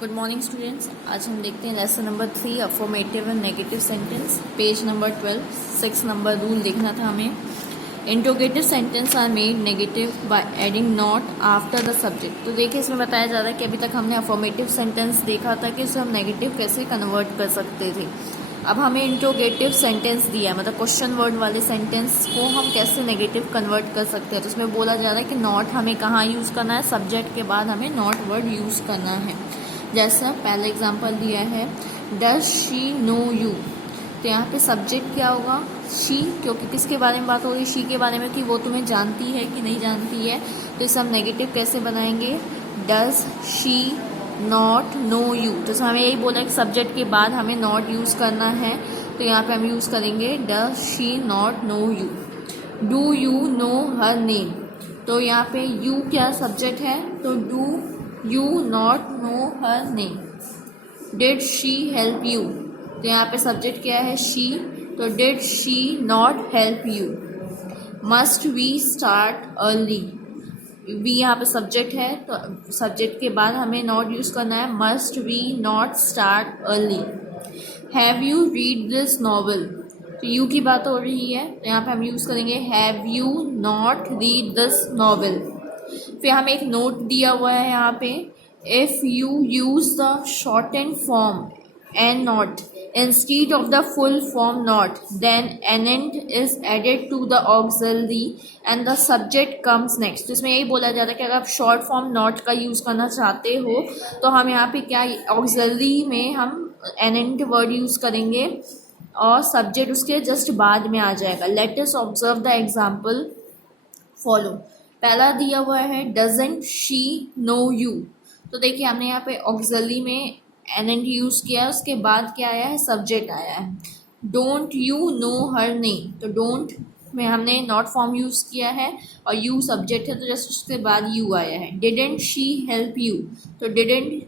Good morning students. आज हम देखते हैं lesson number 3 affirmative and negative sentence, page number 12। 6 number rule देखना था हमें। Interrogative sentence are made negative by adding not after the subject. तो देखिए इसमें बताया जा रहा है कि अभी तक हमने अफर्मेटिव सेंटेंस देखा था कि इसे हम नेगेटिव कैसे कन्वर्ट कर सकते थे। अब हमें इंट्रोगेटिव सेंटेंस दिया है, मतलब क्वेश्चन वर्ड वाले सेंटेंस को हम कैसे नेगेटिव कन्वर्ट कर सकते हैं। तो उसमें बोला जा रहा है कि नॉट हमें कहाँ यूज़ करना है, सब्जेक्ट के बाद हमें नॉट वर्ड यूज़ करना है। जैसा पहला एग्जांपल दिया है, डज शी नो यू। तो यहाँ पे सब्जेक्ट क्या होगा, शी, क्योंकि किसके बारे में बात हो रही है, शी के बारे में, कि वो तुम्हें जानती है कि नहीं जानती है। तो इसे हम नेगेटिव कैसे बनाएंगे, does she not know you. तो हमें यही बोला कि सब्जेक्ट के बाद हमें नॉट यूज़ करना है। तो यहाँ पे हम यूज़ करेंगे does she not know you. Do you know her name. तो यहाँ पे यू क्या सब्जेक्ट है, तो do you not know her name. Did she help you. तो यहाँ पे सब्जेक्ट क्या है, शी, तो did she not help you. Must we start early. We यहाँ पे सब्जेक्ट है, तो सब्जेक्ट के बाद हमें नॉट यूज़ करना है, must we not start early. Have you read this novel. तो यू की बात हो रही है, तो यहाँ पे हम यूज़ करेंगे have you not read this novel. फिर हमें एक नोट दिया हुआ है यहाँ पे, if you use the shortened form and not instead of the full form not, then n't is added to the auxiliary and the subject comes next. तो इसमें यही बोला जाता है कि अगर आप शॉर्ट फॉर्म नॉट का यूज़ करना चाहते हो तो हम यहाँ पे क्या, ऑक्सिलरी में हम एनेंट वर्ड यूज़ करेंगे और सब्जेक्ट उसके जस्ट बाद में आ जाएगा। Let us observe the example follow. पहला दिया हुआ है, डजंट शी नो यू। तो देखिए हमने यहाँ पे ऑक्सिलरी में एनेंट यूज़ किया है, उसके बाद क्या आया है, सब्जेक्ट आया है। Don't you know her name. तो डोंट में हमने नॉट फॉर्म यूज़ किया है और यू सब्जेक्ट है, तो जस्ट उसके बाद यू आया है। Didn't she help you. तो डिडेंट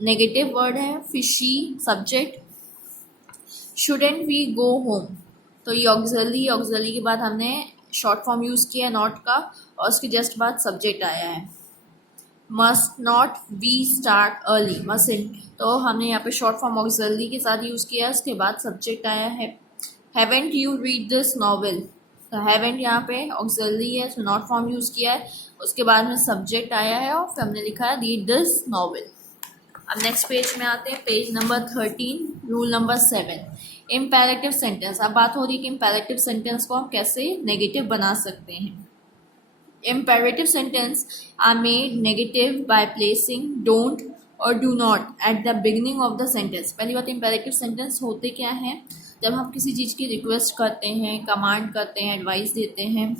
नेगेटिव वर्ड है, फिर she subject. Shouldn't we go home. तो ये ऑक्सिलरी के बाद हमने शॉर्ट फॉर्म यूज़ किया नॉट का और उसके जस्ट बाद सब्जेक्ट आया है। Must not we start early, must, तो हमने यहाँ पे शॉर्ट फॉर्म ऑक्सिलरी के साथ यूज़ किया है, उसके बाद सब्जेक्ट आया है। Haven't you read this novel. तो हैवेंट यहाँ पे ऑक्सिलरी है, उसमें नॉट फॉर्म यूज़ किया है, उसके बाद में सब्जेक्ट आया है और फिर हमने लिखा है रीड दिस नॉवेल। अब नेक्स्ट पेज में आते हैं, page number 13, rule number 7, imperative sentence. अब बात हो रही है कि इम्पेरेटिव सेंटेंस को हम कैसे नेगेटिव बना सकते हैं। Imperative sentence are made negative by placing don't और do not at the beginning of the sentence. पहली बात, इम्पेरेटिव सेंटेंस होते क्या हैं, जब हम किसी चीज़ की रिक्वेस्ट करते हैं, कमांड करते हैं, एडवाइस देते हैं,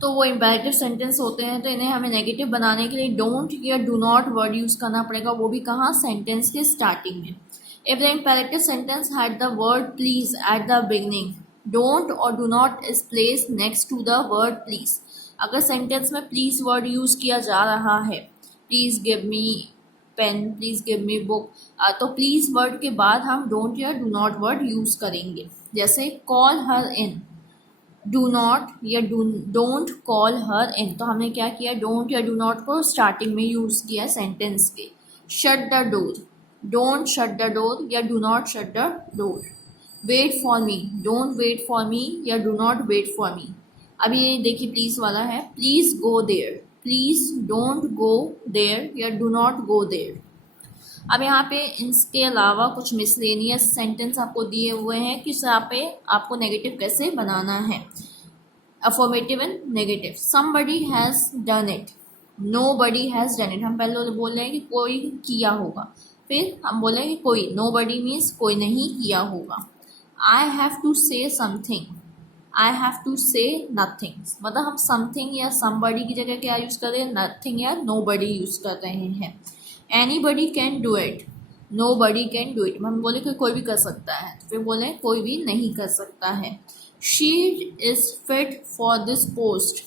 तो वो इम्पेरेटिव सेंटेंस होते हैं। तो इन्हें हमें नेगेटिव बनाने के लिए डोंट या डू नॉट वर्ड यूज़ करना पड़ेगा, वो भी कहाँ, सेंटेंस के स्टार्टिंग में। If the imperative sentence had the word please at the beginning, don't और do not is placed next to the word please. अगर सेंटेंस में प्लीज वर्ड यूज़ किया जा रहा है, please give me pen, please give me book, तो please word के बाद हम डोंट या डू नॉट वर्ड यूज़ करेंगे। जैसे call her in, do not या डोंट कॉल हर इन, तो हमने क्या किया, डोंट या डू नॉट को स्टार्टिंग में यूज़ किया सेंटेंस के। Shut the door, don't shut the door या do not shut the door. Wait for me, don't wait for me या do not wait for me. अब ये देखिए प्लीज़ वाला है, please go there, please don't go there या do not go there. अब यहाँ पे इसके अलावा कुछ मिसलेनियस सेंटेंस आपको दिए हुए हैं कि यहाँ पे आपको नेगेटिव कैसे बनाना है। Affirmative and negative. Somebody has done it, nobody has done it. हम पहले बोल रहे हैं कि कोई किया होगा, फिर हम बोले कि कोई, नोबडी मीन्स कोई नहीं किया होगा। I have to say something, I have to say nothing, मतलब हम समथिंग या समबडी की जगह क्या यूज़ कर रहे हैं, नथिंग या नोबडी यूज़ कर रहे हैं। Anybody can do it, nobody can do it, हम बोले कि कोई भी कर सकता है, तो फिर बोले कोई भी नहीं कर सकता है। She is fit for this post,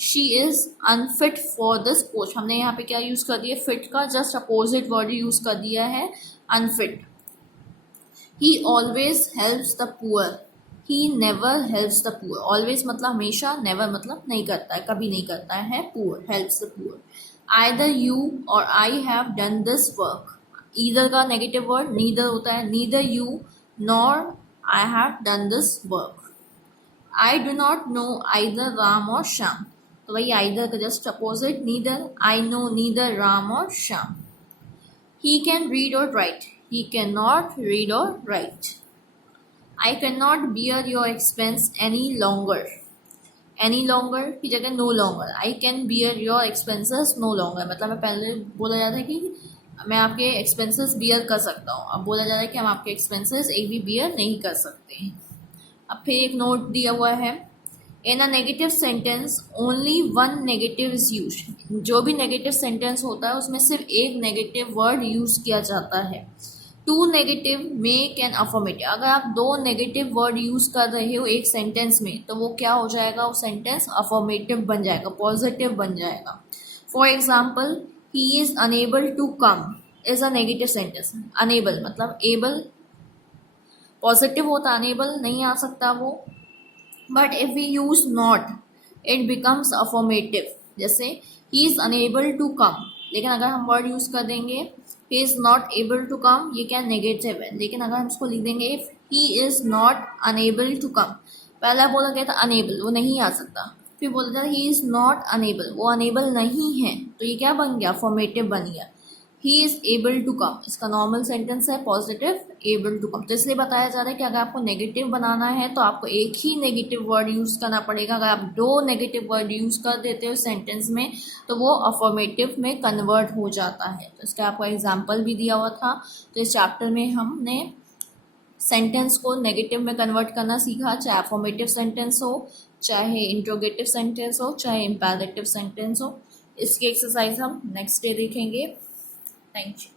she is unfit for this post. हमने यहाँ पे क्या यूज़ कर दिया, फिट का जस्ट अपोजिट वर्ड यूज़ कर दिया है, unfit. He always helps the poor, he never helps the poor. Always मतलब हमेशा, नेवर मतलब नहीं करता है, कभी नहीं करता है, poor helps the poor. Either you और I have done this work. Either का नेगेटिव वर्ड नीदर होता है, neither you nor I have done this work. I do not know either Ram और श्याम, तो वही आइदर का just opposite neither, I know neither Ram और Shyam. He can read और write, he can not read और write. I can not bear your expense any longer, any longer की जगह no longer. I can bear your expenses no longer, मतलब मैं पहले बोला जाता है कि मैं आपके एक्सपेंसेस बियर कर सकता हूँ, अब बोला जा रहा है कि हम आपके एक्सपेंसेस एक भी बियर नहीं कर सकते। अब फिर एक नोट दिया हुआ है, in a negative sentence only one negative is use. जो भी नेगेटिव सेंटेंस होता है उसमें सिर्फ एक नेगेटिव वर्ड यूज किया जाता है। Two negative make an affirmative, अगर आप दो नेगेटिव वर्ड यूज कर रहे हो एक सेंटेंस में तो वो क्या हो जाएगा, वो सेंटेंस अफर्मेटिव बन जाएगा, पॉजिटिव बन जाएगा। For example, he is unable to come is a negative sentence. Unable मतलब एबल पॉजिटिव होता, अनेबल नहीं आ सकता वो। But if we use not it becomes affirmative. जैसे he is unable to come, लेकिन अगर हम वर्ड यूज कर देंगे he is not able to come, ये क्या नेगेटिव है, लेकिन अगर हम इसको लिख देंगे if he is not unable to come, पहला बोला गया था अनेबल, वो नहीं आ सकता, फिर बोला था ही इज नॉट अनेबल, वो अनेबल नहीं है, तो ये क्या बन गया, फॉर्मेटिव बन गया। He is able to come, इसका नॉर्मल सेंटेंस है पॉजिटिव, एबल टू कम। तो इसलिए बताया जा रहा है कि अगर आपको नेगेटिव बनाना है तो आपको एक ही नेगेटिव वर्ड यूज करना पड़ेगा। अगर आप दो नेगेटिव वर्ड यूज कर देते हो सेंटेंस में तो वो अफर्मेटिव में कन्वर्ट हो जाता है। तो इसका आपको एग्जाम्पल भी दिया हुआ था। तो इस चैप्टर में हमने सेंटेंस को नेगेटिव में कन्वर्ट करना सीखा, चाहे अफर्मेटिव सेंटेंस हो, चाहे इंट्रोगेटिव सेंटेंस हो, चाहे इम्पेरेटिव सेंटेंस हो। इसकी एक्सरसाइज हम नेक्स्ट डे देखेंगे। Thank you.